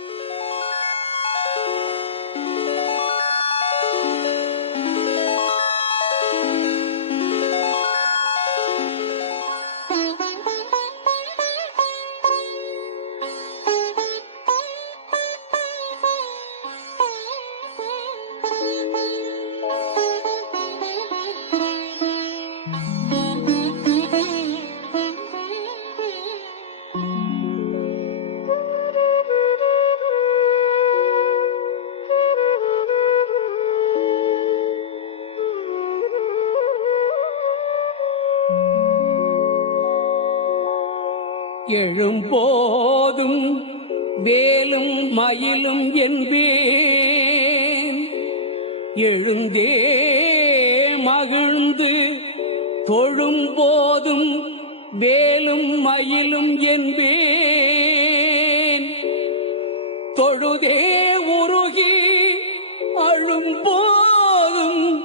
Música எழும்போதும் வேலும் மயிலும் என்பேன். எழுந்தே மகிழ்ந்து தொழும்போதும் வேலும் மயிலும் என்பேன். தொழுதே உருகி அழும்போதும்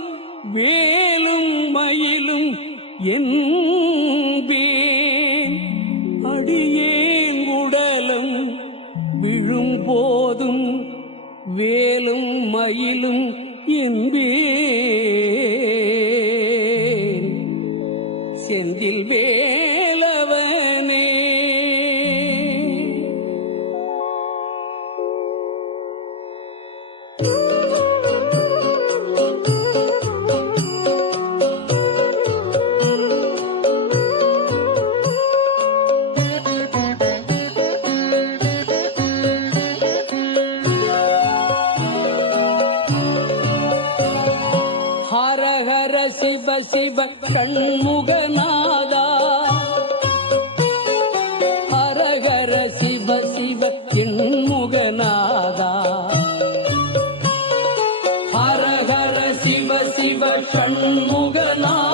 வேலும் மயிலும் என் வேலும் மயிலும் என்பேன். செந்தில் வே சிவ கண்முகநாதா ஹரஹர சிவ சிவ கண்முகநாதா. ஹரஹர சிவ சிவ கண்முகநாதா.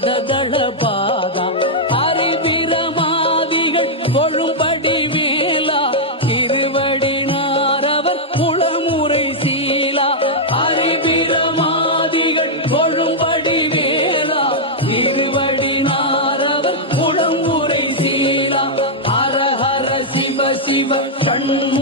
பததள பாதம் அறிவிரமாதிகள் கொழும்படி வேலா. திருவடி நாரவர் புலமுறை சீலா. அறிவிரமாதிகள் கொழும்படி வேலா. திருவடி நாரவர் புலமுறை சீலா ஹரஹர சிவ சிவ கண்ண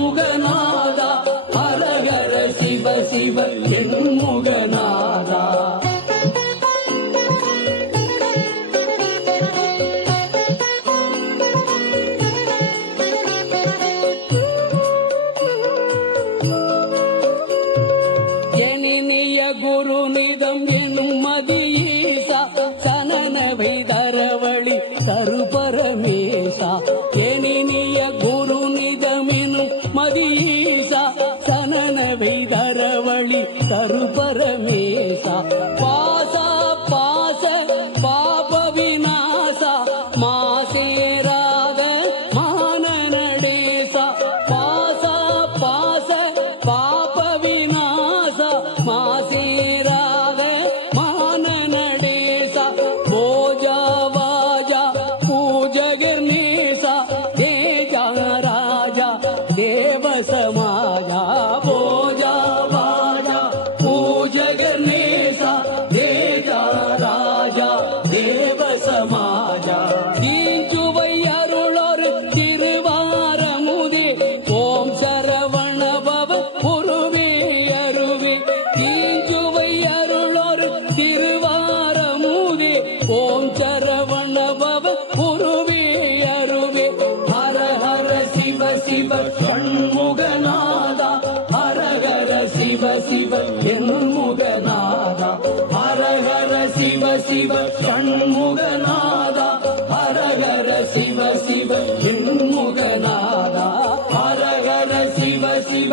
ಪರಮೇಶ சிவ கண்முகநாதா ஹரஹர சிவ சிவ எண்முகநாதா ஹரஹர சிவ சிவ.